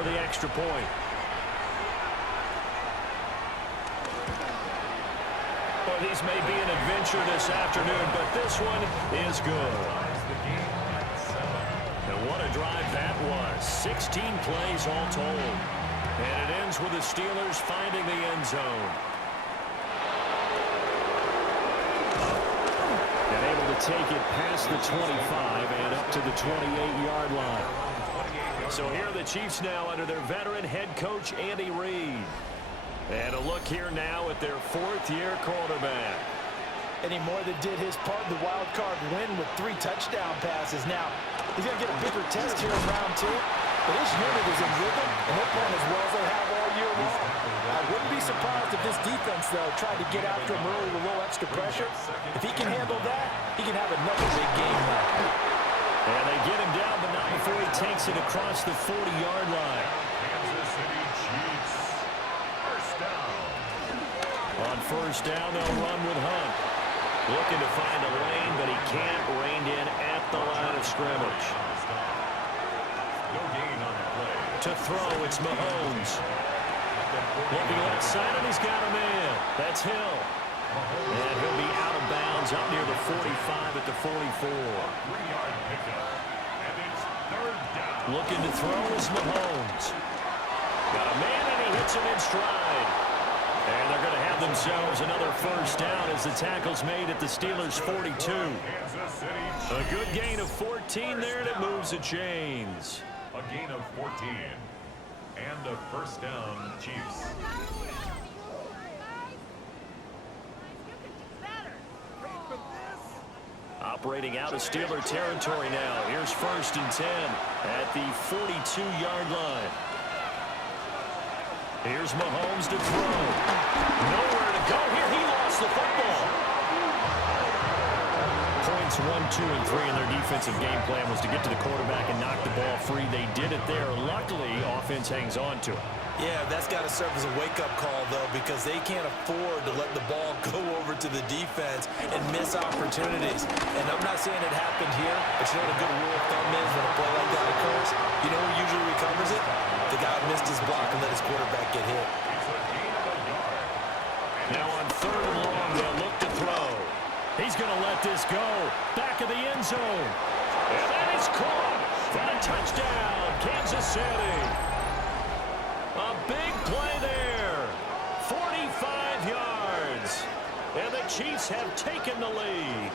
for the extra point. Well, these may be an adventure this afternoon, but this one is good. And what a drive that was. 16 plays all told. And it ends with the Steelers finding the end zone. And able to take it past the 25 and up to the 28-yard line. So here are the Chiefs now under their veteran head coach, Andy Reid. And a look here now at their fourth-year quarterback. And he more than did his part in the wild card win with 3 touchdown passes. Now, he's going to get a bigger test here in round 2. But his unit is in rhythm, and they're playing as well as they have all year long. I wouldn't be surprised if this defense, though, tried to get after him early with a little extra pressure. If he can handle that, he can have another big game now. And they get him down, but not before he takes it across the 40-yard line. On first down, they'll run with Hunt. Looking to find a lane, but he can't. Reined in at the line of scrimmage. To throw, it's Mahomes. Looking left side, and he's got a man. That's Hill. And he'll be out of bounds up near the 45 at the 44. Looking to throw is Mahomes. Got a man, and he hits him in stride. And they're going to have themselves another first down as the tackle's made at the Steelers' 42. A good gain of 14 there, and it moves the chains. A gain of 14. And a first down, Chiefs. Operating out of Steeler territory now. Here's first and 10 at the 42-yard line. Here's Mahomes to throw. Nowhere to go here. He lost the football. Points 1, 2, and 3 in their defensive game plan was to get to the quarterback and knock the ball free. They did it there. Luckily, offense hangs on to it. Yeah, that's got to serve as a wake-up call, though, because they can't afford to let the ball go over to the defense and miss opportunities. And I'm not saying it happened here, but you know what a good rule of thumb is when a play like that occurs? You know who usually recovers it? The guy missed his block and let his quarterback get hit. Now on third and long, they'll look to throw. He's going to let this go. Back of the end zone. And that is caught for a touchdown, Kansas City. A big play there. 45 yards. And the Chiefs have taken the lead.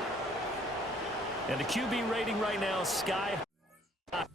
And the QB rating right now, sky high.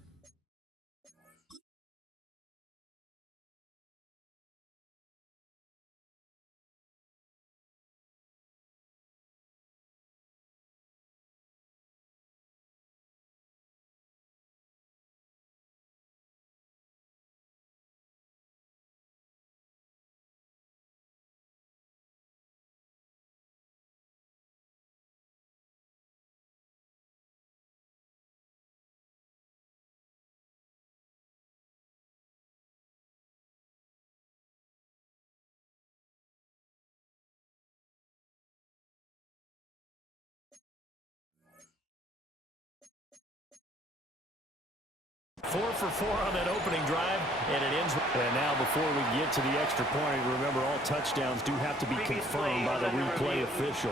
Four for 4 on that opening drive, and it ends. And now before we get to the extra point, remember all touchdowns do have to be confirmed by the replay official.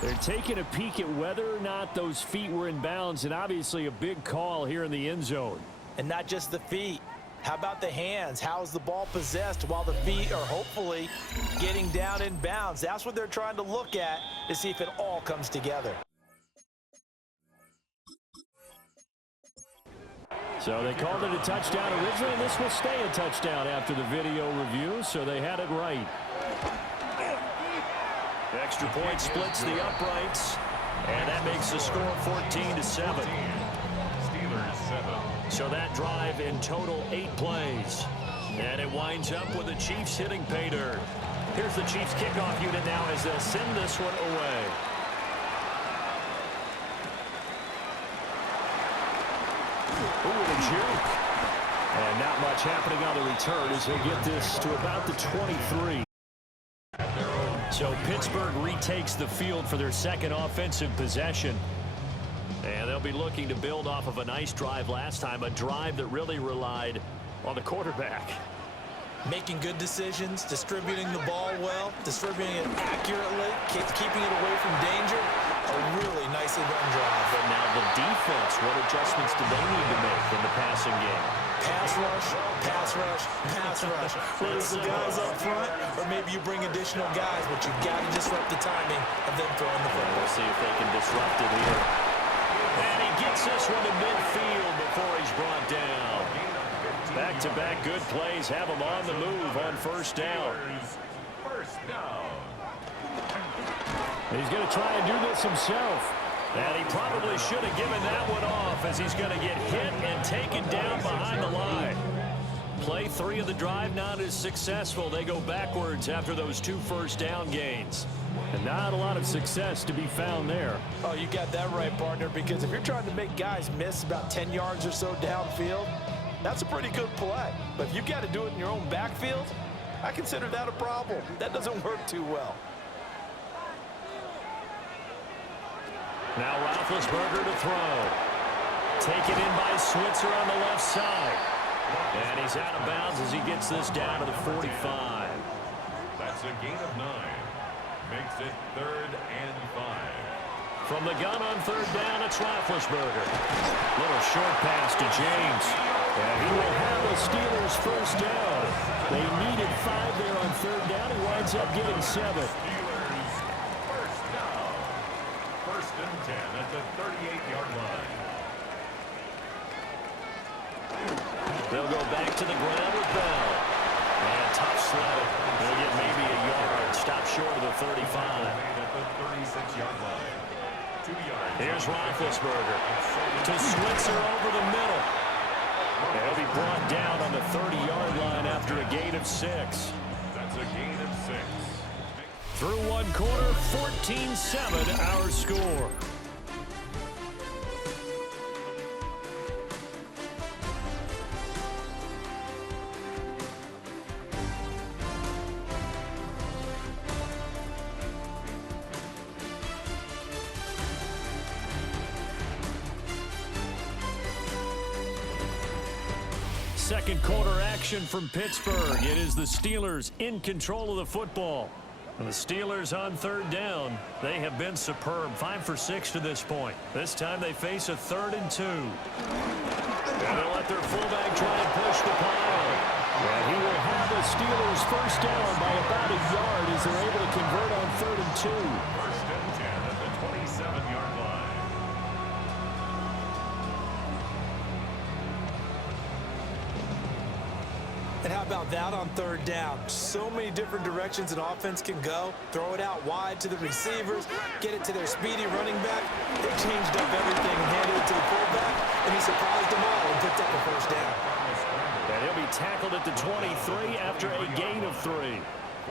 They're taking a peek at whether or not those feet were in bounds, and obviously a big call here in the end zone. And not just the feet. How about the hands? How is the ball possessed while the feet are hopefully getting down in bounds? That's what they're trying to look at to see if it all comes together. So they called it a touchdown originally, and this will stay a touchdown after the video review, so they had it right. Extra point splits the uprights, and that makes the score 14-7. Steelers 7. So that drive in total 8 plays. And it winds up with the Chiefs hitting pay dirt. Here's the Chiefs kickoff unit now as they'll send this one away. Ooh, a juke. And not much happening on the return as he'll get this to about the 23. So Pittsburgh retakes the field for their second offensive possession. And they'll be looking to build off of a nice drive last time, a drive that really relied on the quarterback. Making good decisions, distributing the ball well, distributing it accurately, keeping it away from danger. A really nicely run drive. But now the defense, what adjustments do they need to make in the passing game? Pass rush, pass rush, pass rush. Whether it's the guys up front or maybe you bring additional guys, but you've got to disrupt the timing of them throwing the football. We'll see if they can disrupt it here. And he gets this one to midfield before he's brought down. Back-to-back good plays have him on the move on first down. He's going to try and do this himself. And he probably should have given that one off as he's going to get hit and taken down behind the line. Play 3 of the drive not as successful. They go backwards after those 2 first down gains. And not a lot of success to be found there. Oh, you got that right, partner, because if you're trying to make guys miss about 10 yards or so downfield, that's a pretty good play. But if you've got to do it in your own backfield, I consider that a problem. That doesn't work too well. Now Roethlisberger to throw. Taken in by Switzer on the left side. And he's out of bounds as he gets this down to the 45. That's a gain of 9. Makes it 3rd and 5. From the gun on 3rd down, it's Roethlisberger. Little short pass to James. And he will have the Steelers first down. They needed 5 there on 3rd down. He winds up getting 7. Steelers first down. 1st and 10 at the 38-yard line. They'll go back to the ground with Bell. And tough sled. They'll get maybe a yard. Stop short of the 35. At the 36-yard line. 2 yards. Here's Roethlisberger to Switzer over the middle. And he'll be brought down on the 30-yard line after a gain of 6. That's a gain of 6. Through 1 quarter, 14-7 our score. Second quarter action from Pittsburgh. It is the Steelers in control of the football. And the Steelers on 3rd down. They have been superb. 5 for 6 to this point. This time they face a 3rd and 2. And they'll let their fullback try and push the pile. And he will have the Steelers first down by about a yard as they're able to convert on 3rd and 2. 1st and 10 at the 27-yard line. And how about that on 3rd down? So many different directions an offense can go. Throw it out wide to the receivers, get it to their speedy running back. They changed up everything and handed it to the fullback, and he surprised them all and picked up a first down. And he'll be tackled at the 23 after a gain of 3.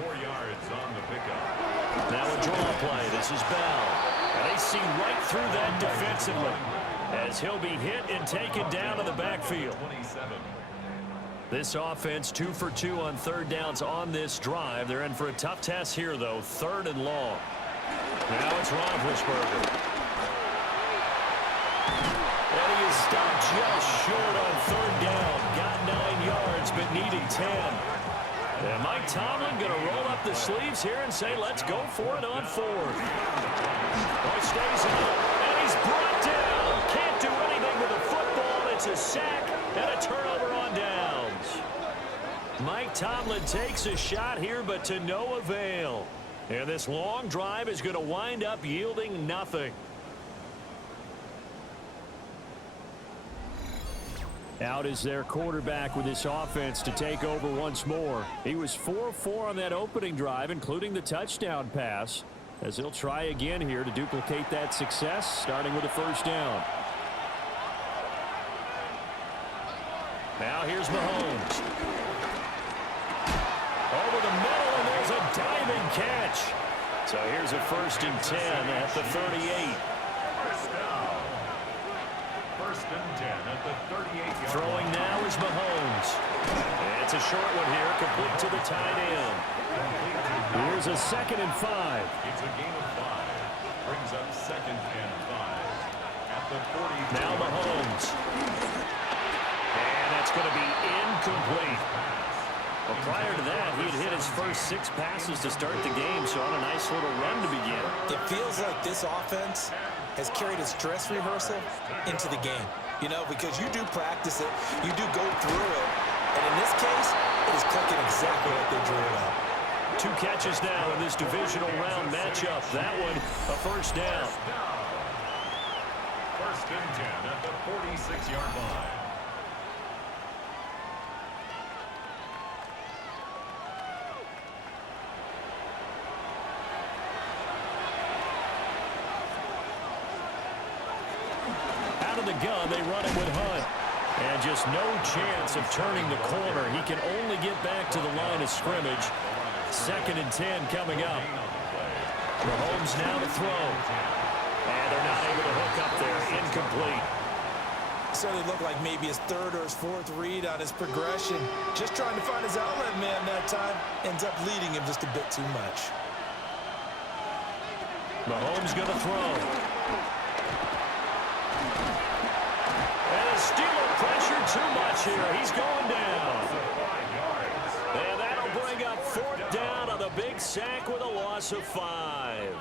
4 yards on the pickup. Now a draw play. This is Bell. And they see right through that defensively as he'll be hit and taken down to the backfield. 27. This offense 2 for 2 on 3rd downs on this drive. They're in for a tough test here, though. 3rd and long. Now it's Roethlisberger. And he is stopped just short on 3rd down. Got 9 yards, but needed 10. And Mike Tomlin going to roll up the sleeves here and say, let's go for it on 4th. Boy stays up, and he's brought down. Can't do anything with the football. It's a sack and a turnover on downs. Mike Tomlin takes a shot here, but to no avail. And this long drive is going to wind up yielding nothing. Out is their quarterback with this offense to take over once more. He was 4-4 on that opening drive, including the touchdown pass, as he'll try again here to duplicate that success, starting with a first down. Now here's Mahomes. Over the middle, and there's a diving catch. So here's a 1st and 10 at the 38. First down. 1st and 10 at the 38-yard Throwing line. now is Mahomes. And it's a short one here, complete to the tight end. Here's a 2nd and 5. It's a gain of 5. Brings up 2nd and 5 at the 42. Now Mahomes. And that's going to be incomplete. Well, prior to that, he had hit his first 6 passes to start the game, so on a nice little run to begin. It feels like this offense has carried its dress rehearsal into the game. You know, because you do practice it, you do go through it, and in this case, it is clicking exactly like they drew it up. 2 catches now in this divisional round matchup. That one, a first down. First and 10 at the 46-yard line. The gun, they run it with Hunt. And just no chance of turning the corner. He can only get back to the line of scrimmage. 2nd and 10 coming up. Mahomes now to throw. And they're not able to hook up there. Incomplete. Certainly looked like maybe his 3rd or his 4th read on his progression. Just trying to find his outlet man that time. Ends up leading him just a bit too much. Mahomes going to throw. Steeler pressure too much here. He's going down. And that'll bring up 4th down on the big sack with a loss of 5.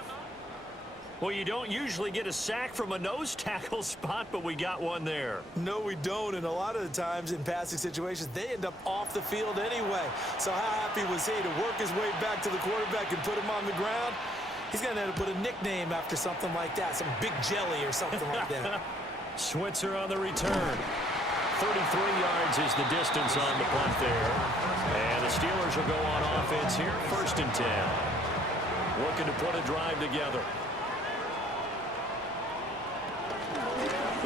Well, you don't usually get a sack from a nose tackle spot, but we got one there. No, we don't. And a lot of the times in passing situations, they end up off the field anyway. So how happy was he to work his way back to the quarterback and put him on the ground? He's going to end up with a nickname after something like that, some Big Jelly or something like that. Switzer on the return. 33 yards is the distance on the punt there. And the Steelers will go on offense here, 1st and 10. Looking to put a drive together.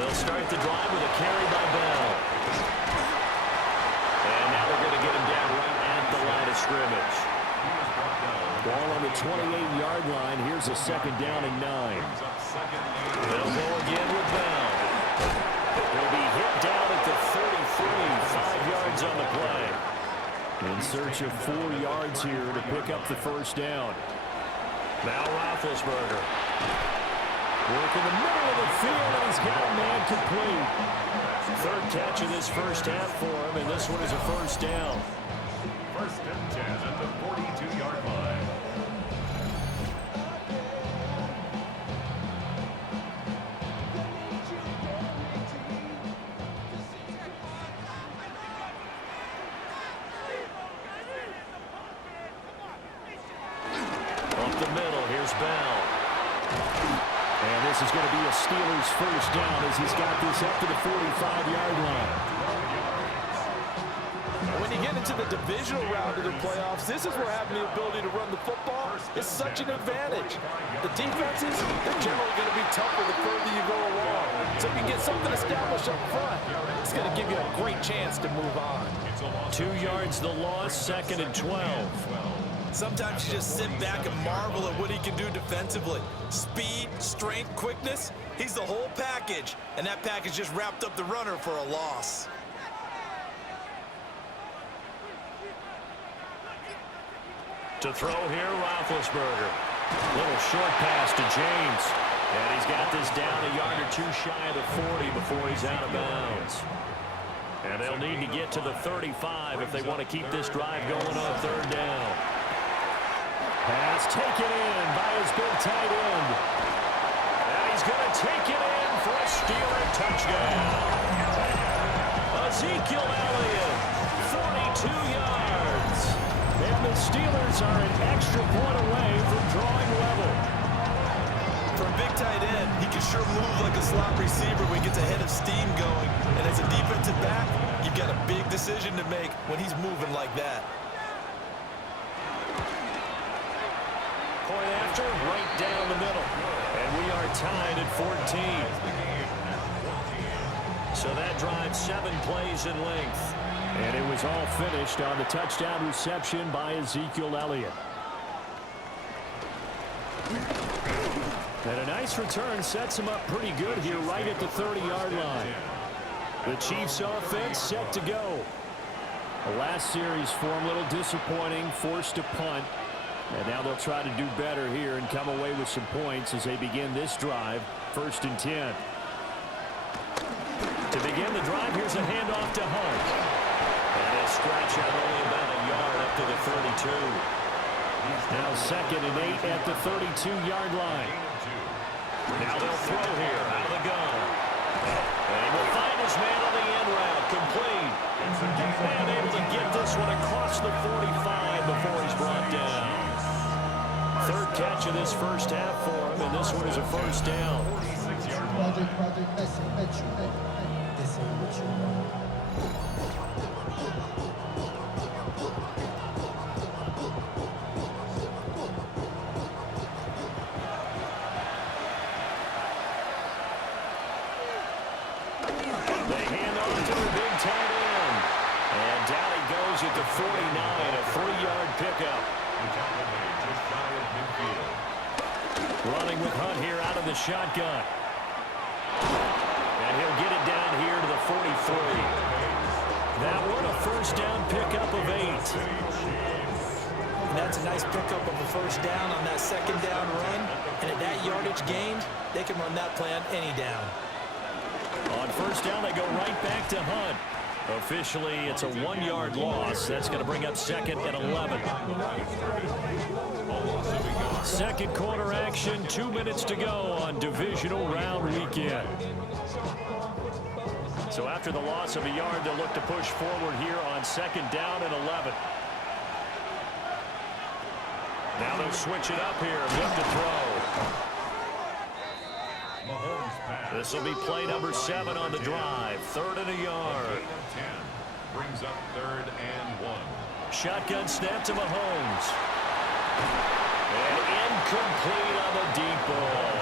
They'll start the drive with a carry by Bell. And now they're going to get him down right at the line of scrimmage. Ball on the 28-yard line. Here's a 2nd down and 9. They'll go again with Bell. He'll be hit down at the 33, 5 yards on the play. In search of 4 yards here to pick up the 1st down. Now Roethlisberger. Work in the middle of the field, and he's got a man complete. 3rd catch of this first half for him, and this one is a 1st down. 1st and 10 at the 42-yard line. Bell. And this is going to be a Steelers 1st down as he's got this up to the 45-yard line. When you get into the divisional round of the playoffs, this is where having the ability to run the football is such an advantage. The defenses, they're generally going to be tougher the further you go along. So if you can get something established up front, it's going to give you a great chance to move on. 2 yards the loss, 2nd and 12. Sometimes you just sit back and marvel at what he can do defensively. Speed, strength, quickness, he's the whole package. And that package just wrapped up the runner for a loss. To throw here, Roethlisberger. Little short pass to James. And he's got this down a yard or 2 shy of the 40 before he's out of bounds. And they'll need to get to the 35 if they want to keep this drive going on 3rd down. Pass taken in by his big tight end. And he's going to take it in for a Steeler touchdown. Ezekiel Elliott, 42 yards. And the Steelers are an extra point away from drawing level. For a big tight end, he can sure move like a slot receiver when he gets a head of steam going. And as a defensive back, you've got a big decision to make when he's moving like that. Point after, right down the middle. And we are tied at 14. So that drive 7 plays in length. And it was all finished on the touchdown reception by Ezekiel Elliott. And a nice return sets him up pretty good here right at the 30-yard line. The Chiefs offense set to go. The last series for him a little disappointing, forced to punt. And now they'll try to do better here and come away with some points as they begin this drive, 1st and 10. To begin the drive, here's a handoff to Hunt. And he'll scratch out only about a yard up to the 32. Now 2nd and 8 at the 32-yard line. Now they'll throw here out of the gun. And he will find his man on the end route, complete. And able to get this one across the 45 before he's brought down. 3rd catch of this first half for him, and this one is a first down. They hand off to the big tight end. And down he goes at the 49, a 3-yard pickup. Running with Hunt here out of the shotgun. And he'll get it down here to the 43. That one a first down pickup of 8. And that's a nice pickup of a first down on that 2nd down run. And at that yardage gained, they can run that play on any down. On first down, they go right back to Hunt. Officially, it's a 1-yard loss. That's going to bring up 2nd and 11. 2nd quarter action, 2 minutes to go on divisional round weekend. So after the loss of a yard, they'll look to push forward here on 2nd down and 11. Now they'll switch it up here, look to throw. This will be play number 7 on the drive. 3rd and a yard. Brings up 3rd and 1. Shotgun snap to Mahomes. And incomplete on the deep ball.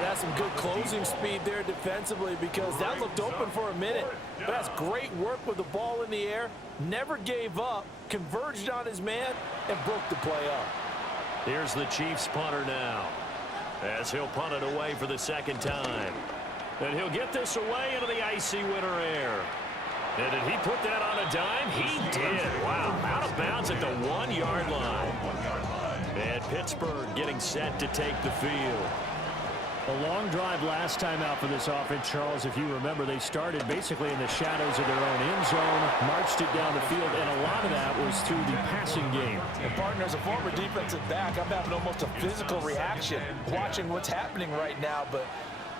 That's some good closing speed there defensively, because that looked open for a minute. But that's great work with the ball in the air. Never gave up, converged on his man, and broke the play up. Here's the Chiefs punter now, as he'll punt it away for the 2nd time. And he'll get this away into the icy winter air. And did he put that on a dime? He did. Wow, out of bounds at the 1-yard line. And Pittsburgh getting set to take the field. A long drive last time out for this offense, Charles. If you remember, they started basically in the shadows of their own end zone, marched it down the field, and a lot of that was through the passing game. And partner, as a former defensive back, I'm having almost a physical reaction watching what's happening right now. But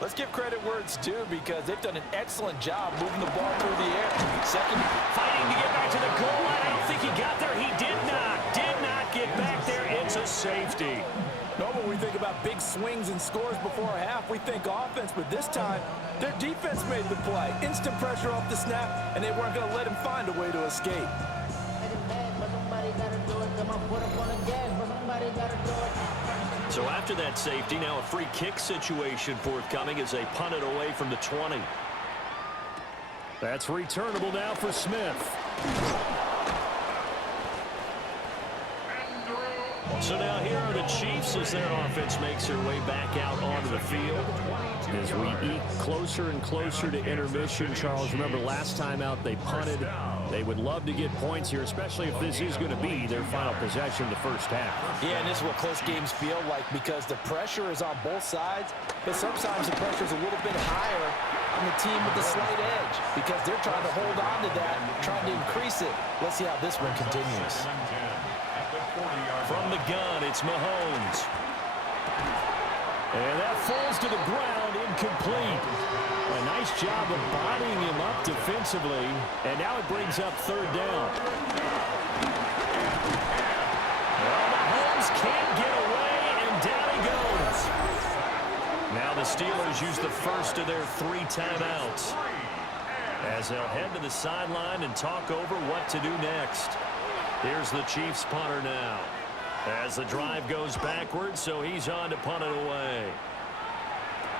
let's give credit where it's due, because they've done an excellent job moving the ball through the air. Second, fighting to get back to the goal line. I don't think he got there. He did not get back there. It's a safety. Normally, we think about big swings and scores before a half. We think offense, but this time, their defense made the play. Instant pressure off the snap, and they weren't going to let him find a way to escape. So after that safety, now a free kick situation forthcoming as they punt it away from the 20. That's returnable now for Smith. So now here are the Chiefs as their offense makes their way back out onto the field. As we eke closer and closer to intermission, Charles, remember last time out they punted. They would love to get points here, especially if this is going to be their final possession in the first half. Yeah, and this is what close games feel like, because the pressure is on both sides, but sometimes the pressure is a little bit higher on the team with the slight edge, because they're trying to hold on to that, trying to increase it. Let's see how this one continues. From the gun, it's Mahomes. And that falls to the ground, incomplete. A nice job of bodying him up defensively. And now it brings up 3rd down. Well, Mahomes can't get away, and down he goes. Now the Steelers use the first of their 3 timeouts, as they'll head to the sideline and talk over what to do next. Here's the Chiefs punter now, as the drive goes backwards, so he's on to punt it away.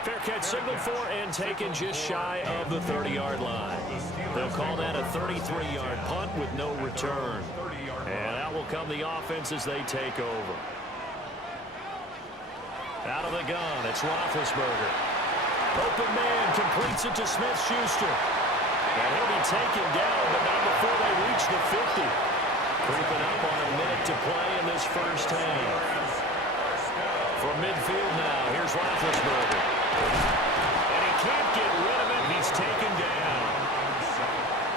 Fair catch signaled for and taken just shy of the 30-yard line. They'll call that a 33-yard punt with no return. And out will come the offense as they take over. Out of the gun, it's Roethlisberger. Open man completes it to Smith-Schuster. And he'll be taken down, but not before they reach the 50. Creeping up on a minute to play in this first half. From midfield now, here's Roethlisberger. And he can't get rid of it. He's taken down.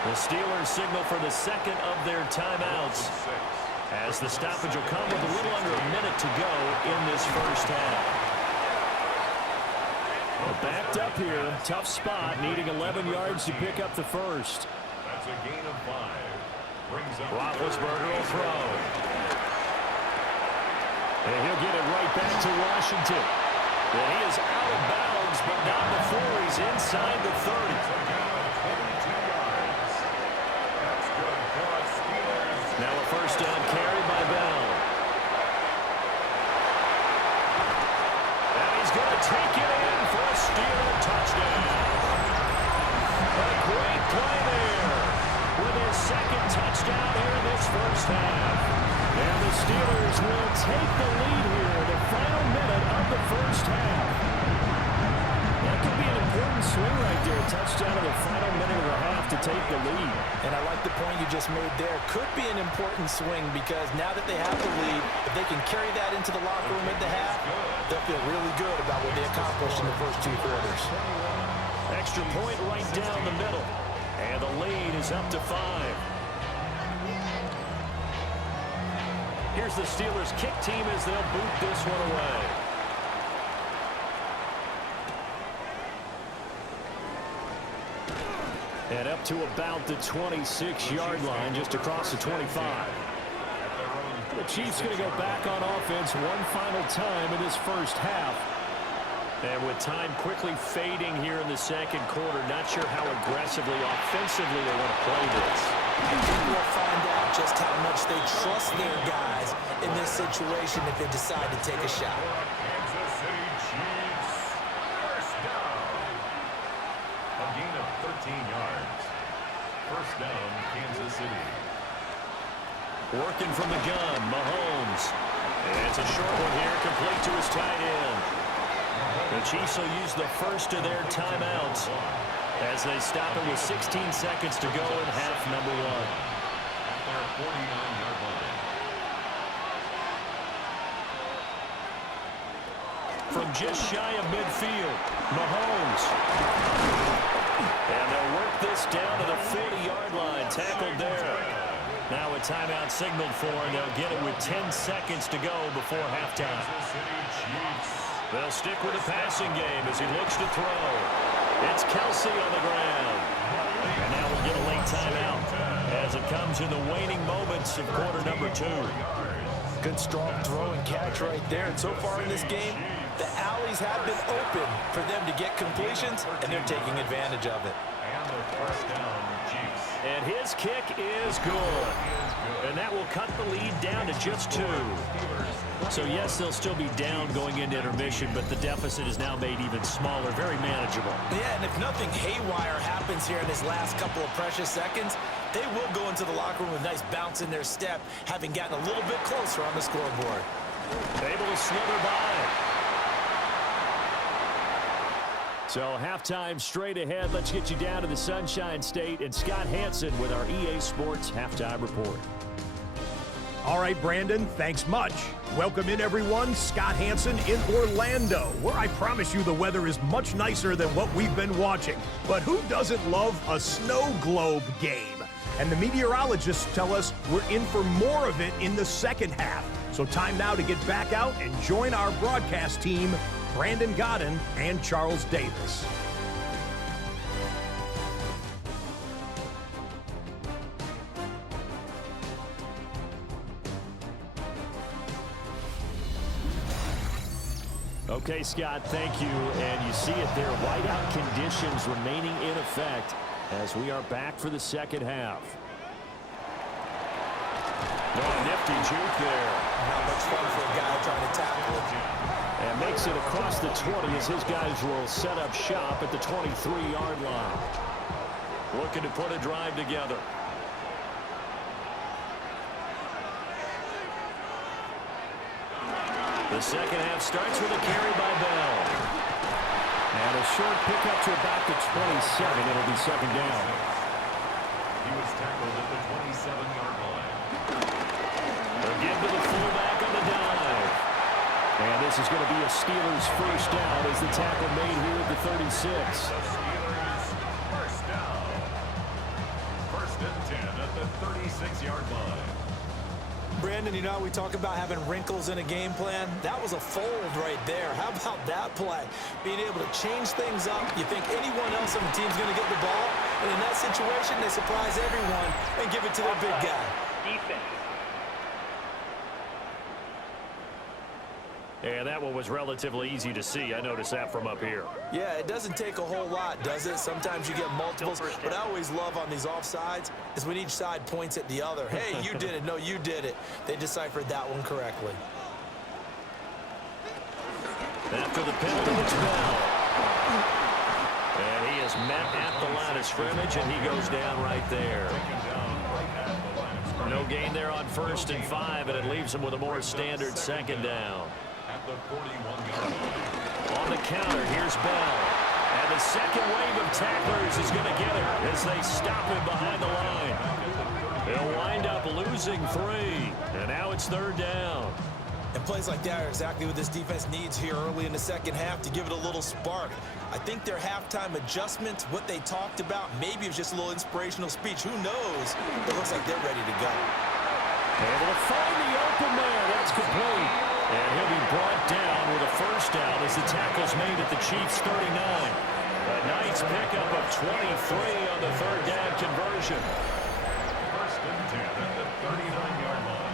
The Steelers signal for the second of their timeouts, as the stoppage will come with a little under a minute to go in this first half. Well, backed up here, tough spot, needing 11 yards to pick up the first. That's a gain of 5. Brings up Roethlisberger will throw. And he'll get it right back to Washington. And he is out of bounds, but not before he's inside the 30. Now a first down carry by Bell. And he's going to take it in for a Steeler touchdown. A great play there with his second touchdown here in this first half. And the Steelers will take the lead here in the final minute of the first half. That could be an important swing right there. A touchdown in the final minute of the half to take the lead. And I like the point you just made there. Could be an important swing because now that they have the lead, if they can carry that into the locker room at the half, they'll feel really good about what they accomplished in the first 2 quarters. Extra point right down the middle. And the lead is up to 5. Here's the Steelers kick team as they'll boot this one away. And up to about the 26-yard line, just across the 25. The Chiefs going to go back on offense one final time in this first half. And with time quickly fading here in the second quarter, not sure how aggressively, offensively they want to play this. I think we'll find out just how much they trust their guys in this situation if they decide to take a shot. Kansas City Chiefs. First down. A gain of 13 yards. First down, Kansas City. Working from the gun, Mahomes. And it's a short one here, complete to his tight end. The Chiefs will use the first of their timeouts as they stop it with 16 seconds to go in half number 1. At their 49-yard line. From just shy of midfield, Mahomes. And they'll work this down to the 40-yard line, tackled there. Now a timeout signaled for, and they'll get it with 10 seconds to go before halftime. Kansas City Chiefs. They'll stick with the passing game as he looks to throw. It's Kelsey on the ground. And now we'll get a late timeout as it comes in the waning moments of quarter number 2. Good strong throw and catch right there. And so far in this game, the alleys have been open for them to get completions, and they're taking advantage of it. And the first down, Chiefs. And his kick is good. And that will cut the lead down to just 2. So, yes, they'll still be down going into intermission, but the deficit is now made even smaller, very manageable. Yeah, and if nothing haywire happens here in this last couple of precious seconds, they will go into the locker room with a nice bounce in their step, having gotten a little bit closer on the scoreboard. Able to slither by. So halftime straight ahead. Let's get you down to the Sunshine State and Scott Hansen with our EA Sports Halftime Report. All right, Brandon, thanks much. Welcome in, everyone. Scott Hansen in Orlando, where I promise you the weather is much nicer than what we've been watching. But who doesn't love a snow globe game? And the meteorologists tell us we're in for more of it in the second half. So time now to get back out and join our broadcast team, Brandon Godden and Charles Davis. Okay, Scott, thank you. And you see it there, whiteout conditions remaining in effect as we are back for the second half. Oh, nifty juke there. Not much fun for a guy trying to tackle it. And makes it across the 20 as his guys will set up shop at the 23-yard line. Looking to put a drive together. The second half starts with a carry by Bell. And a short pickup to about the 27. It'll be second down. He was tackled at the 27-yard line. Again to the fullback on the dive. And this is going to be a Steelers first down as the tackle made here at the 36. The Steelers 26-yard line. Brandon, you know, we talk about having wrinkles in a game plan. That was a fold right there. How about that play? Being able to change things up. You think anyone else on the team's going to get the ball, and in that situation, they surprise everyone and give it to their big guy. Defense. And that one was relatively easy to see. I noticed that from up here. Yeah, it doesn't take a whole lot, does it? Sometimes you get multiples, but I always love on these offsides is when each side points at the other. Hey, you did it. No, you did it. They deciphered that one correctly. After the penalty, it's Bell. And he is met at the line of scrimmage, and he goes down right there. No gain there on 1st and 5, and it leaves him with a more standard 2nd down. At the 41-yard line. On the counter, here's Bell. And the second wave of tacklers is going to get him as they stop him behind the line. They'll wind up losing 3. And now it's 3rd down. And plays like that are exactly what this defense needs here early in the second half to give it a little spark. I think their halftime adjustments, what they talked about, maybe it was just a little inspirational speech. Who knows? It looks like they're ready to go. Able to find the open man. That's complete. And he'll be brought down with a 1st down as the tackle's made at the Chiefs' 39. A nice pickup of 23 on the 3rd down conversion. 1st and 10 at the 39-yard line.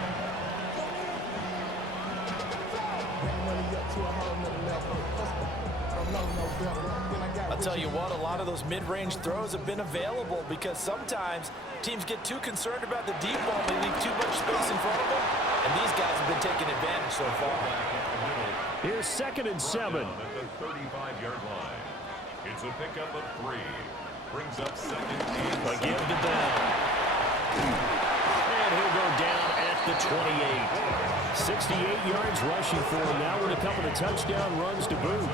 I'll tell you what, a lot of those mid-range throws have been available because sometimes teams get too concerned about the deep ball. They leave too much space in front of them, and these guys have been taking advantage so far. Here's 2nd and 7. At the 35-yard line. It's a pickup of 3. Brings up 2nd and A give to Bell. And he'll go down at the 28. 68 yards rushing for him now with a couple of touchdown runs to boot.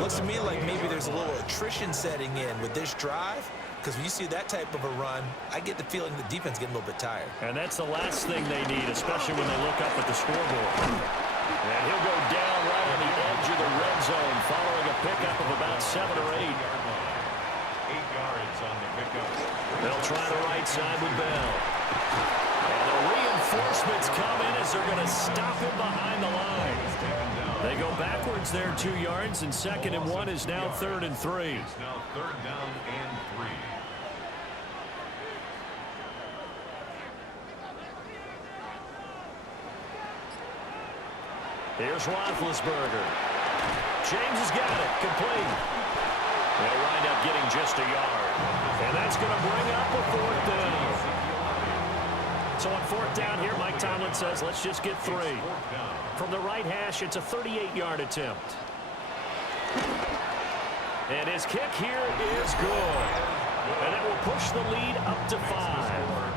Looks to me like maybe there's a little attrition setting in with this drive, because when you see that type of a run, I get the feeling the defense getting a little bit tired. And that's the last thing they need, especially when they look up at the scoreboard. And he'll go down right on the edge of the red zone following a pickup of about 7 or 8. 8 yards on the pickup. They'll try the right side with Bell. And the reinforcements come in as they're going to stop him behind the line. They go backwards there 2 yards, and 2nd and 1 is now 3rd and 3. It's now 3rd down and 3. Here's Roethlisberger. James has got it. Complete. They'll wind up getting just a yard. And that's going to bring up a 4th down. So on 4th down here, Mike Tomlin says, let's just get 3. From the right hash, it's a 38-yard attempt. And his kick here is good. And that will push the lead up to 5.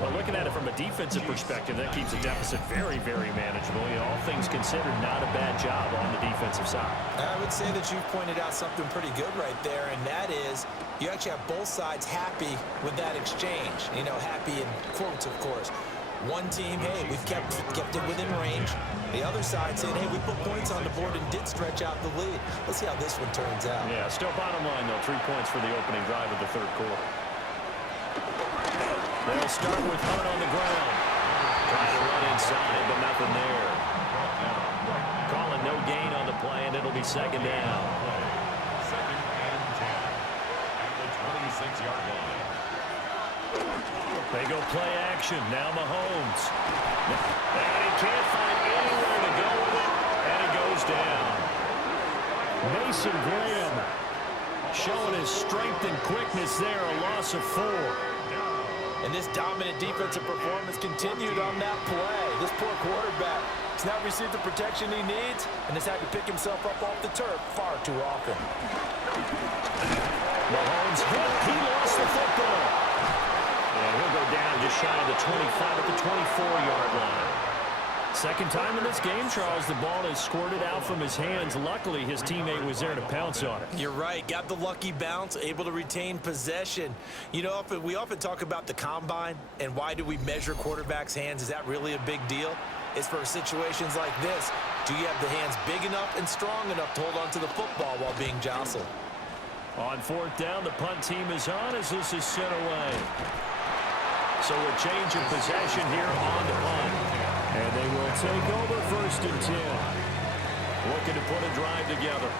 Well, looking at it from a defensive perspective, that keeps the deficit very, very manageable. You know, all things considered, not a bad job on the defensive side. I would say that you've pointed out something pretty good right there, and that is you actually have both sides happy with that exchange. You know, happy in quotes, of course. One team, hey, we've kept it within range. The other side saying, hey, we put points on the board and did stretch out the lead. Let's see how this one turns out. Yeah, still bottom line, though, 3 points for the opening drive of the 3rd quarter. They'll start with Hunt on the ground. Trying to run inside, but nothing there. Calling no gain on the play, and it'll be 2nd down. 2nd and 10 at the 26-yard line. They go play action. Now Mahomes. And he can't find anywhere to go with it, and it goes down. Mason Graham showing his strength and quickness there, a loss of 4. And this dominant defensive performance continued on that play. This poor quarterback has not received the protection he needs and has had to pick himself up off the turf far too often. Mahomes hit. He lost the football. And he'll go down just shy of the 25 at the 24-yard line. Second time in this game, Charles, the ball is squirted out from his hands. Luckily, his teammate was there to pounce on it. You're right. Got the lucky bounce, able to retain possession. You know, we often talk about the combine and why do we measure quarterbacks' hands. Is that really a big deal? It's for situations like this. Do you have the hands big enough and strong enough to hold on to the football while being jostled? On fourth down, the punt team is on as this is sent away. So a change of possession here on the punt. And they will take over 1st and 10. Looking to put a drive together.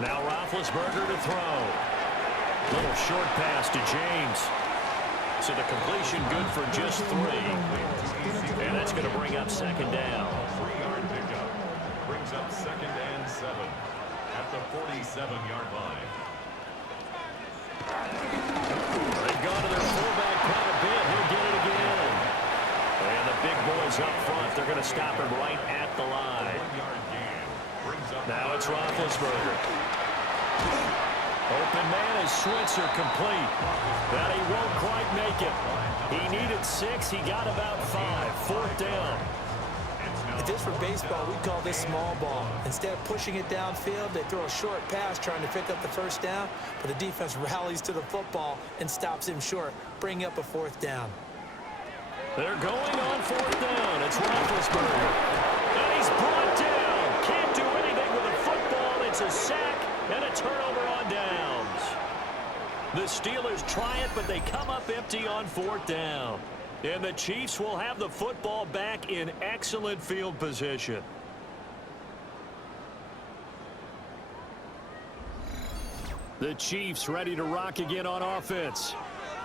Now Roethlisberger to throw. Little short pass to James. So the completion good for just 3. And that's going to bring up 2nd down. 3-yard pickup. Brings up 2nd and 7 at the 47-yard line. They've gone to their fullback quite a bit. He'll get it again. And the big boys up front, they're going to stop him right at the line. 1-yard gain. Brings up Now it's Roethlisberger. Open man is Switzer complete. But he won't quite make it. He needed 6. He got about 5. 4th down. If this were baseball, we'd call this small ball. Instead of pushing it downfield, they throw a short pass trying to pick up the 1st down, but the defense rallies to the football and stops him short, bringing up a 4th down. They're going on 4th down. It's Roethlisberger. And he's brought down. Can't do anything with a football. It's a sack and a turnover on downs. The Steelers try it, but they come up empty on 4th down. And the Chiefs will have the football back in excellent field position. The Chiefs ready to rock again on offense.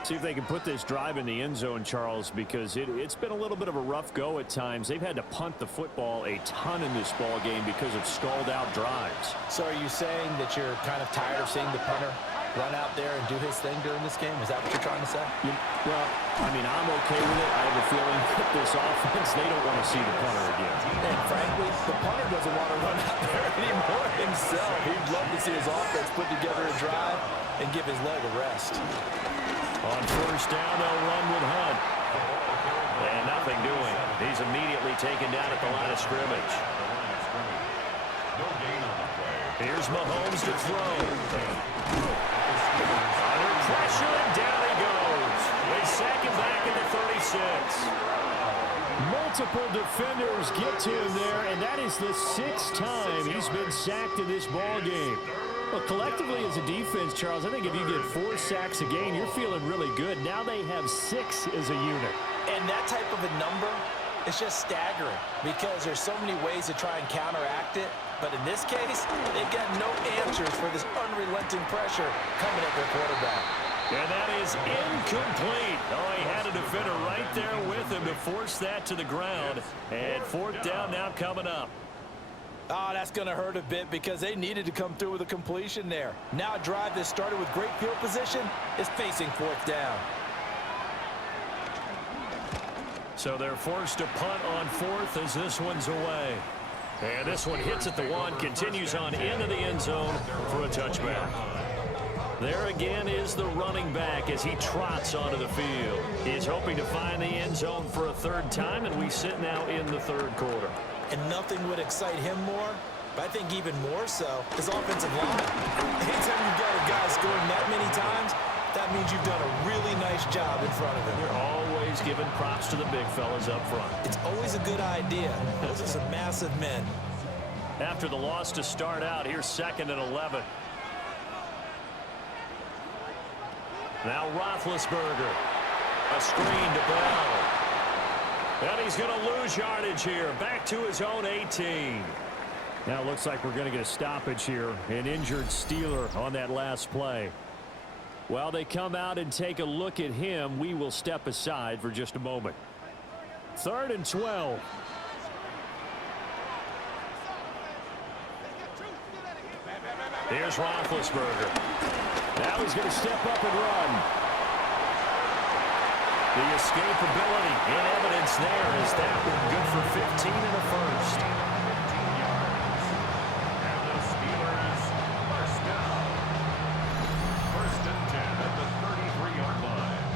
See if they can put this drive in the end zone, Charles, because it's been a little bit of a rough go at times. They've had to punt the football a ton in this ball game because of stalled-out drives. So are you saying that you're kind of tired of seeing the punter run out there and do his thing during this game? Is that what you're trying to say? Well, I mean, I'm okay with it. I have a feeling that this offense, they don't want to see the punter again. And frankly, the punter doesn't want to run out there anymore himself. He'd love to see his offense put together a drive and give his leg a rest. On 1st down, they'll run with Hunt. And nothing doing. He's immediately taken down at the line of scrimmage. no gain on the play. Here's Mahomes to throw. Under pressure, and down he goes. They sack him back at the 36. Multiple defenders get to him there, and that is the 6th time he's been sacked in this ball game. Well, collectively as a defense, Charles, I think if you get 4 sacks a game, you're feeling really good. Now they have 6 as a unit. And that type of a number is just staggering because there's so many ways to try and counteract it. But in this case, they've got no answers for this unrelenting pressure coming at their quarterback. And that is incomplete. Oh, he had a defender right there with him to force that to the ground. And 4th down now coming up. Oh, that's going to hurt a bit because they needed to come through with a completion there. Now a drive that started with great field position is facing 4th down. So they're forced to punt on 4th as this one's away. And this one hits at the 1, continues on into the end zone for a touchback. There again is the running back as he trots onto the field. He's hoping to find the end zone for a 3rd time, and we sit now in the 3rd quarter. And nothing would excite him more, but I think even more so, his offensive line. Anytime you've got a guy scoring that many times, that means you've done a really nice job in front of him. You're always giving props to the big fellas up front. It's always a good idea. Those are some massive men. After the loss to start out, here's 2nd and 11. Now Roethlisberger. A screen to Bell. And he's going to lose yardage here. Back to his own 18. Now it looks like we're going to get a stoppage here. An injured Steeler on that last play. While they come out and take a look at him, we will step aside for just a moment. 3rd and 12. Here's Roethlisberger. Now he's going to step up and run. The escapability in evidence there is that one good for 15 in the 1st. And the Steelers first down. 1st and 10 at the 33-yard line.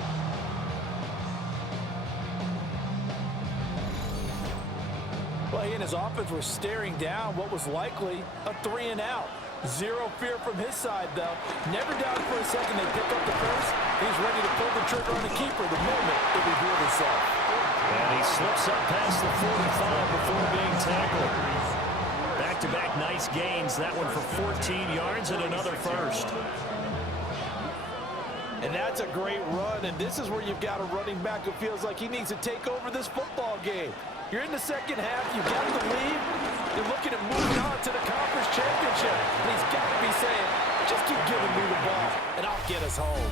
Well, he and his offense were staring down what was likely a 3-and-out. Zero fear from his side, though. Never doubted for a second they pick up the first. He's ready to pull the trigger on the keeper the moment it revealed itself. And he slips up past the 45 before being tackled. Back-to-back nice gains. That one for 14 yards and another first. And that's a great run, and this is where you've got a running back who feels like he needs to take over this football game. You're in the second half, you've got the lead, you're looking at moving on to the conference championship, and he's got to be saying, just keep giving me the ball, and I'll get us home.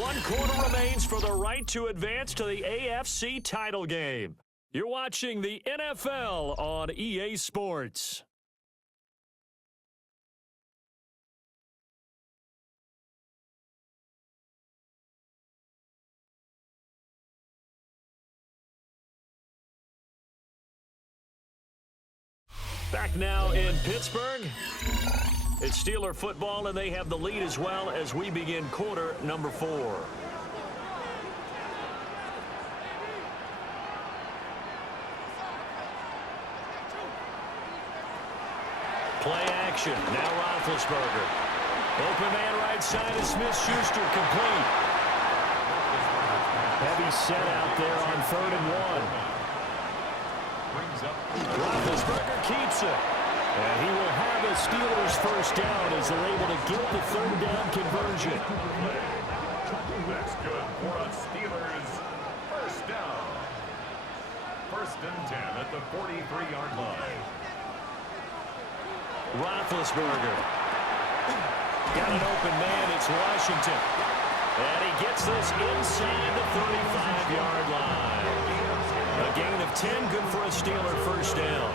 1 quarter remains for the right to advance to the AFC title game. You're watching the NFL on EA Sports. Back now in Pittsburgh. It's Steeler football, and they have the lead as well as we begin quarter number 4. Play action. Now Roethlisberger. Open man right side is Smith-Schuster, complete. Heavy set out there on 3rd and 1. Roethlisberger keeps it. And he will have a Steelers first down as they're able to get the 3rd down conversion. That's good for a Steelers first down. 1st and 10 at the 43-yard line. Roethlisberger. Got an open man. It's Washington. And he gets this inside the 35-yard line. A gain of 10, good for a Steeler first down.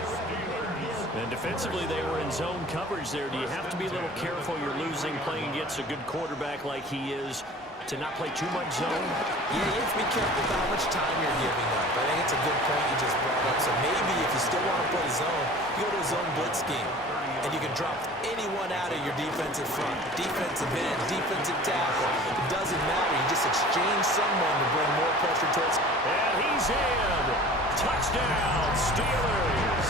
And defensively, they were in zone coverage there. Do you have to be a little careful? You're losing, playing against a good quarterback like he is, to not play too much zone? Yeah, you have to be careful about how much time you're giving up. I think it's a good point you just brought up. So maybe if you still want to play zone, you go to a zone blitz scheme. And you can drop anyone out of your defensive front. Defensive end, defensive tackle. It doesn't matter. You just exchange someone to bring more pressure towards. And he's in. Touchdown, Steelers.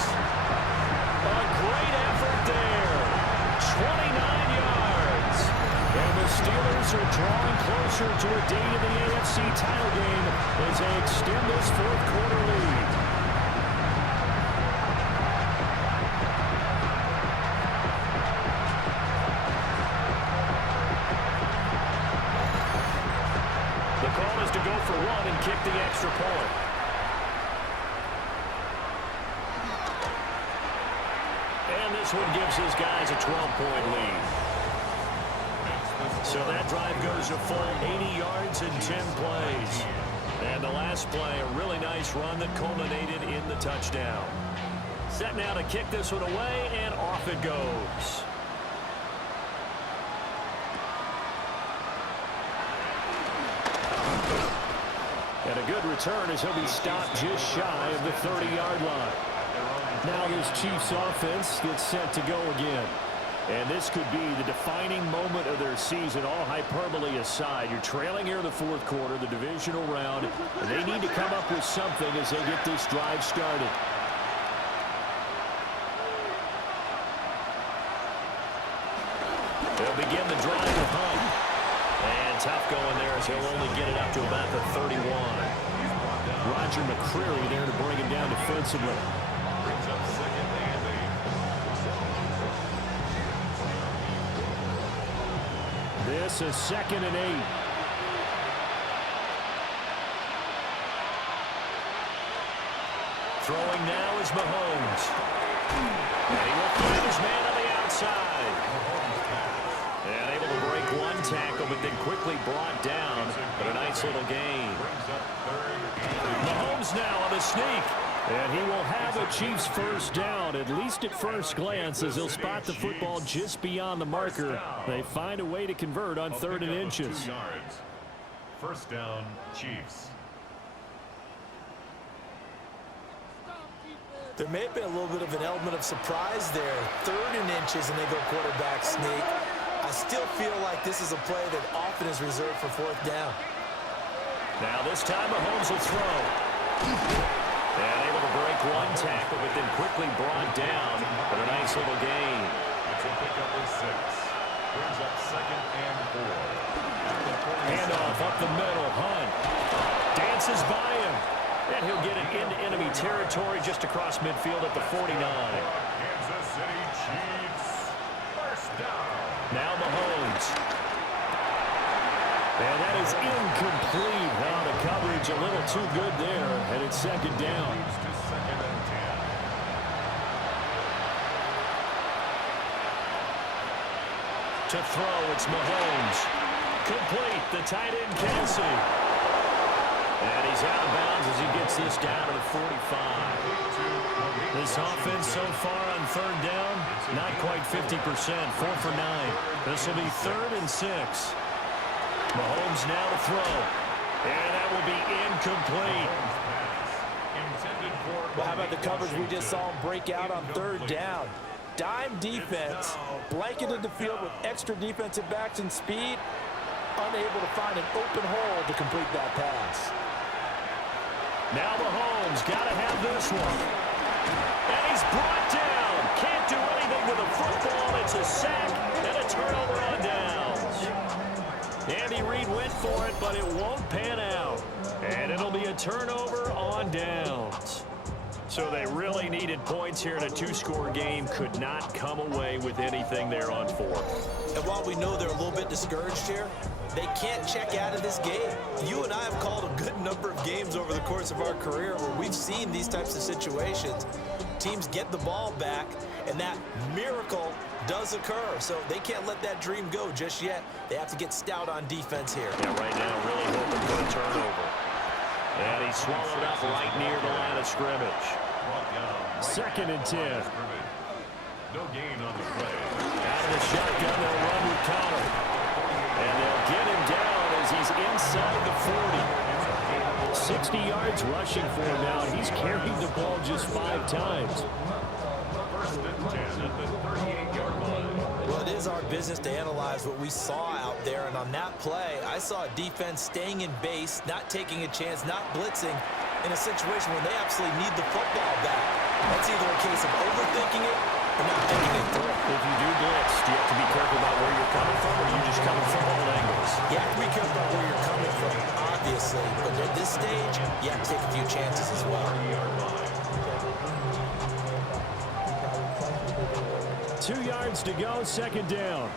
A great effort there. 29 yards. And the Steelers are drawing closer to a date in the AFC title game as they extend this 4th quarter lead. The call is to go for 1 and kick the extra point. And this one gives his guys a 12-point lead. So that drive goes a full 80 yards in 10 plays. And the last play, a really nice run that culminated in the touchdown. Set now to kick this one away, and off it goes. And a good return as he'll be stopped just shy of the 30-yard line. Now this Chiefs offense gets set to go again. And this could be the defining moment of their season, all hyperbole aside. You're trailing here in the 4th quarter, the divisional round, and they need to come up with something as they get this drive started. They'll begin the drive with Hunt. And tough going there as he'll only get it up to about the 31. Roger McCreary there to bring him down defensively. This is 2nd and 8. Throwing now is Mahomes. And he will find his man on the outside. And able to break one tackle, but then quickly brought down. But a nice little gain. Mahomes now on the sneak. And he will have a Chiefs first down, at least at first glance, as he'll spot the football just beyond the marker. They find a way to convert on 3rd and inches. First down, Chiefs. There may have been a little bit of an element of surprise there. 3rd and inches, and they go quarterback sneak. I still feel like this is a play that often is reserved for 4th down. Now this time Mahomes will throw. And able to break one tackle, but then quickly brought down. But a nice little gain. It's a pickup of 6. Brings up 2nd and 4. Handoff up the middle. Hunt dances by him. And he'll get it into enemy territory just across midfield at the 49. Kansas City Chiefs. First down. Now Mahomes. And that is incomplete. Now the coverage a little too good there, and it's second down. To second and 10. To throw, it's Mahomes. Complete, the tight end Cassidy. And he's out of bounds as he gets this down to the 45. This offense so far on third down, not quite 50%, 4 for 9. This will be 3rd and 6. Mahomes now to throw. And that will be incomplete. Well, how about the coverage we just saw him break out on third down? Dime defense, blanketed the field with extra defensive backs and speed, unable to find an open hole to complete that pass. Now Mahomes got to have this one. And he's brought down. Can't do anything with a football. It's a sack and a turnover on downs. Andy Reid went for it, but it won't pan out. And it'll be a turnover on downs. So they really needed points here in a 2-score game. Could not come away with anything there on 4th. And while we know they're a little bit discouraged here, they can't check out of this game. You and I have called a good number of games over the course of our career where we've seen these types of situations. Teams get the ball back, and that miracle does occur. So they can't let that dream go just yet. They have to get stout on defense here. Yeah, right now really hoping for a turnover. And he swallowed up right near the line of scrimmage. 2nd and 10. No gain on the play. Out of the shotgun, they'll run with Connor. And they'll get him down as he's inside the 40. 60 yards rushing for him now. He's carried the ball just 5 times. 1st and 10 at the 38-yard line. Well, it is our business to analyze what we saw out there. And on that play, I saw a defense staying in base, not taking a chance, not blitzing, in a situation where they absolutely need the football back. That's either a case of overthinking it or not thinking it through. If you do blitz, do you have to be careful about where you're coming from, or are you just coming from all angles? You have to be careful about where you're coming from, obviously. But at this stage, you have to take a few chances as well. 2 yards to go, 2nd down.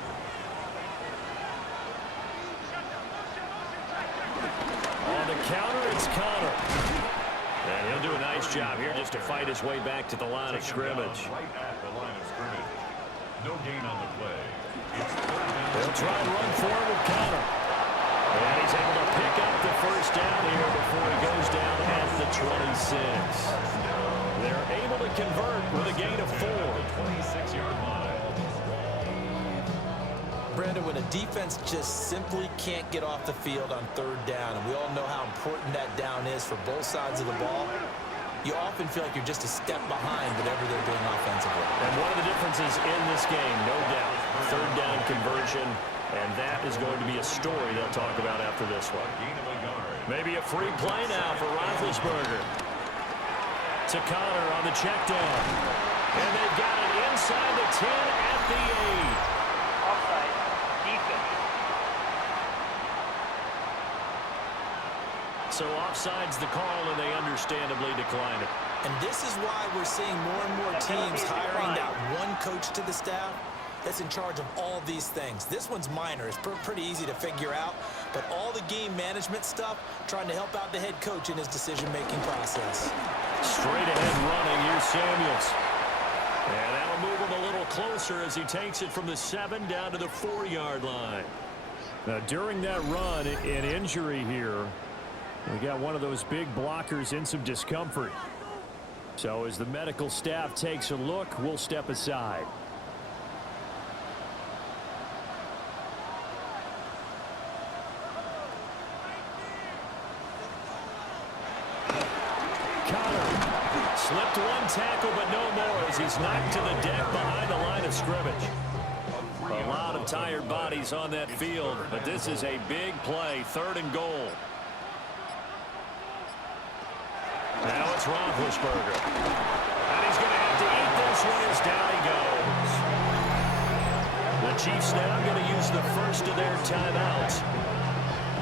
On the counter, it's Connor. And he'll do a nice job here just to fight his way back to the line of scrimmage. Right at the line of scrimmage. No gain on the play. It's 3rd down. They'll try and run forward with Connor. And he's able to pick up the 1st down here before he goes down at the 26. They're able to convert with a gain of 4. 26-yard line. Brandon, when a defense just simply can't get off the field on 3rd down, and we all know how important that down is for both sides of the ball, you often feel like you're just a step behind whatever they're doing offensively. And one of the differences in this game, no doubt, 3rd down conversion, and that is going to be a story they'll talk about after this one. Maybe a free play now for Roethlisberger. To Connor on the check down. And they've got it inside the 10 at the 8. Offside, defense. So offside's the call, and they understandably decline it. And this is why we're seeing more and more teams hiring that one coach to the staff that's in charge of all these things. This one's minor. It's pretty easy to figure out. But all the game management stuff, trying to help out the head coach in his decision-making process. Straight ahead running. Here's Samuels. And that'll move him a little closer as he takes it from the 7 down to the 4-yard line. Now, during that run, an injury here. We got one of those big blockers in some discomfort. So as the medical staff takes a look, we'll step aside. Connor slipped one tackle, but no more as he's knocked to the deck behind the line of scrimmage. A lot of tired bodies on that field, but this is a big play, 3rd and goal. Now it's Roethlisberger. And he's going to have to eat this one as down he goes. The Chiefs now going to use the first of their timeouts.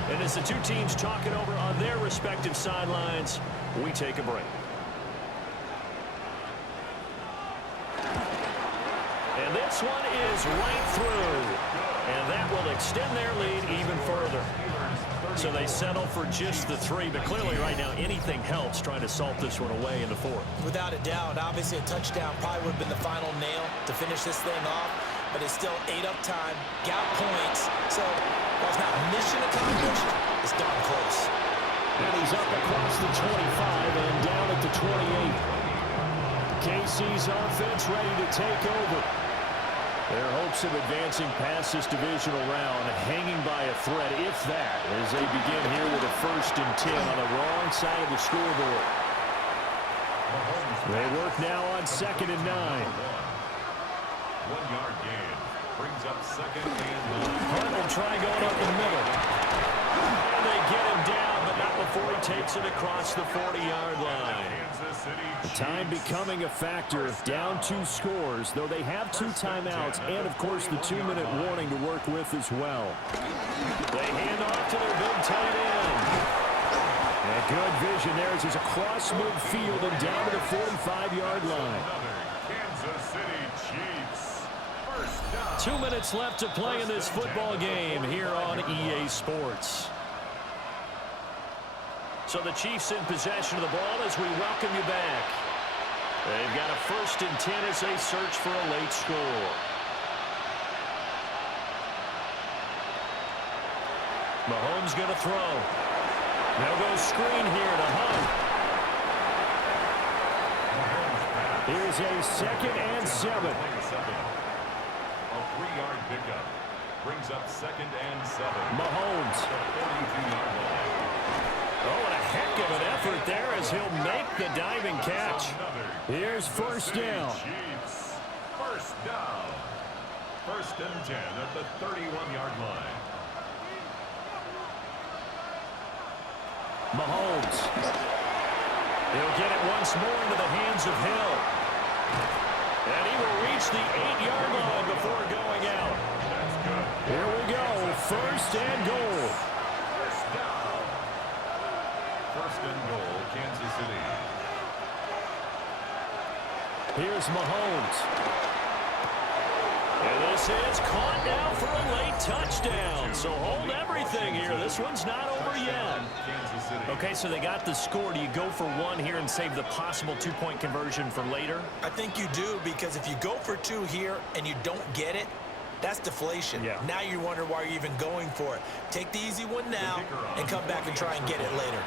And And as the two teams talking over on their respective sidelines, we take a break. And this one is right through. And that will extend their lead even further. So they settle for just the 3, but clearly right now anything helps trying to salt this one away in the 4th. Without a doubt, obviously a touchdown probably would have been the final nail to finish this thing off, but it's still ate up time, got points, so while it's not mission accomplished, it's darn close. And he's up across the 25 and down at the 28. KC's offense ready to take over. Their hopes of advancing past this divisional round hanging by a thread, if that, as they begin here with a 1st and 10 on the wrong side of the scoreboard. They work now on 2nd and 9. 1-yard gain brings up 2nd and 9. Hunt will try going up the middle. And they get him down, but not before he takes it across the 40-yard line. The time becoming a factor, down 2 scores, though they have 2 timeouts and, of course, the 2-minute warning to work with as well. They hand off to their big tight end. And good vision there as he's across midfield and down to the 45-yard line. Kansas City Chiefs. 1st down. 2 minutes left to play in this football game here on EA Sports. So the Chiefs in possession of the ball as we welcome you back. They've got a 1st and 10 as they search for a late score. Mahomes going to throw. They'll go screen here to Hunt. Here's a 2nd and 7. A 3-yard pickup brings up 2nd and 7. Mahomes. 42-yard line. Oh, and a heck of an effort there as he'll make the diving catch. Here's 1st down. Chiefs. 1st down. 1st and 10 at the 31-yard line. Mahomes. He'll get it once more into the hands of Hill. And he will reach the 8-yard line before going out. That's good. Here we go. 1st and goal. 1st down. 1st and goal, Kansas City. Here's Mahomes. And this is caught now for a late touchdown. So hold everything here. This one's not over yet. Kansas City. Okay, so they got the score. Do you go for 1 here and save the possible 2-point conversion for later? I think you do, because if you go for 2 here and you don't get it, that's deflation. Yeah. Now you wonder why you're even going for it. Take the easy one now and come back and try and get it later.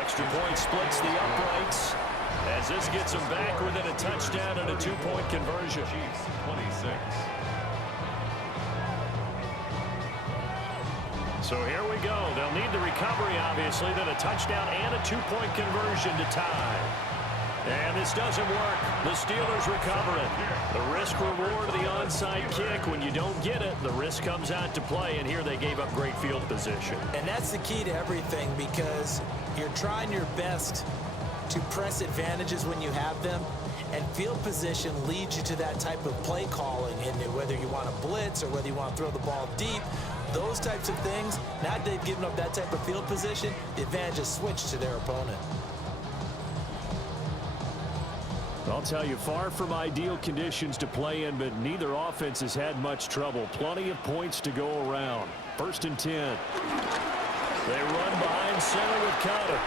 Extra point splits the uprights as this gets them back within a touchdown and a 2-point conversion. Chiefs 26. So here we go. They'll need the recovery, obviously, then a touchdown and a 2-point conversion to tie. And this doesn't work. The Steelers recover it. The risk-reward of the onside kick. When you don't get it, the risk comes out to play, and here they gave up great field position. And that's the key to everything, because you're trying your best to press advantages when you have them, and field position leads you to that type of play calling, and whether you want to blitz or whether you want to throw the ball deep, those types of things. Now that they've given up that type of field position, the advantage is switched to their opponent. I'll tell you, far from ideal conditions to play in, but neither offense has had much trouble. Plenty of points to go around. 1st and 10. They run behind center with Cutter.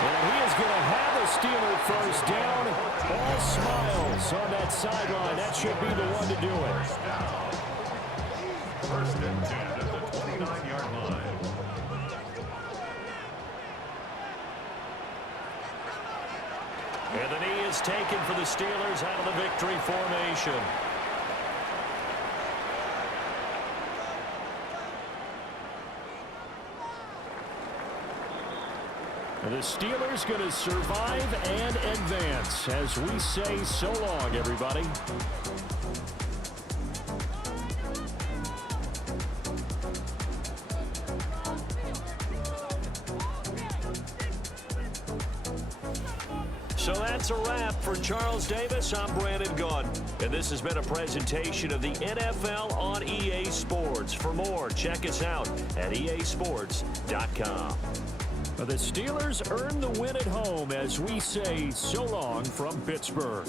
And he is going to have a Steeler 1st down. All smiles on that sideline. That should be the one to do it. 1st and 10 at the 29-yard line. And the knee is taken for the Steelers out of the victory formation. And the Steelers going to survive and advance as we say so long, everybody. So that's a wrap for Charles Davis. I'm Brandon Gaudin. And this has been a presentation of the NFL on EA Sports. For more, check us out at easports.com. The Steelers earn the win at home as we say so long from Pittsburgh.